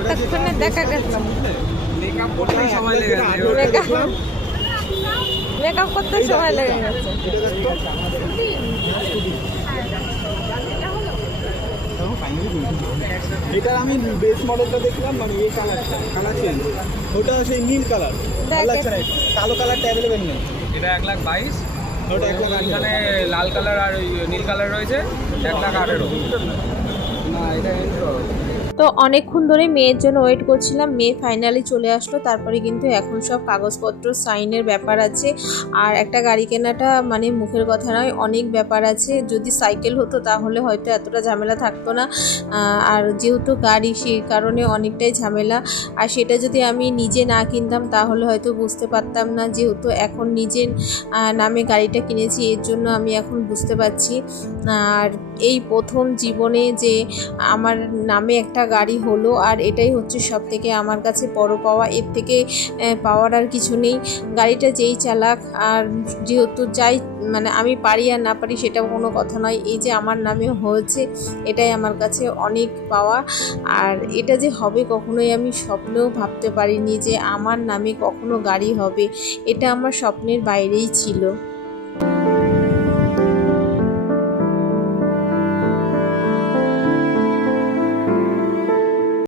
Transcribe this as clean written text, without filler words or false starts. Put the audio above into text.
এতক্ষণে দেখা গেছে। মেকআপ করতে সময় লেগে গেছে। মেকআপ করতে সময় লেগে গেছে। এটা আমি বেস মডেলটা দেখলাম, মানে এই কালার চেঞ্জ, ওটা সেই নীল কালার, ভালো লাগছে না, কালো কালারটা অ্যাভেলেবেল নেই। এটা 1,22,000, ওটা 1,08,000। এখানে লাল কালার আর ওই নীল কালার রয়েছে 1,18,000। না এটা তো অনেকক্ষণ ধরে মেয়ের জন্য ওয়েট করছিলাম, মেয়ে ফাইনালি চলে আসলো। তারপরে কিন্তু এখন সব কাগজপত্র সাইনের ব্যাপার আছে, আর একটা গাড়ি কেনাটা মানে মুখের কথা নয়, অনেক ব্যাপার আছে। যদি সাইকেল হতো তাহলে হয়তো এতটা ঝামেলা থাকতো না, আর যেহেতু গাড়ি সেই কারণে অনেকটাই ঝামেলা। আর সেটা যদি আমি নিজে না কিনতাম তাহলে হয়তো বুঝতে পারতাম না, যেহেতু এখন নিজের নামে গাড়িটা কিনেছি এর জন্য আমি এখন বুঝতে পারছি। আর এই প্রথম জীবনে যে আমার নামে একটা গাড়ি হলো, আর এটাই হচ্ছে সব থেকে আমার কাছে বড় পাওয়া। এর থেকে পাওয়ার আর কিছু নেই। গাড়িটা যেই চালাক, আর যেহেতু যাই মানে আমি পারি আর না পারি সেটা কোনো কথা নয়, এই যে আমার নামে হয়েছে এটাই আমার কাছে অনেক পাওয়া। আর এটা যে হবে কখনোই আমি স্বপ্নেও ভাবতে পারিনি যে আমার নামে কখনো গাড়ি হবে, এটা আমার স্বপ্নের বাইরেই ছিল।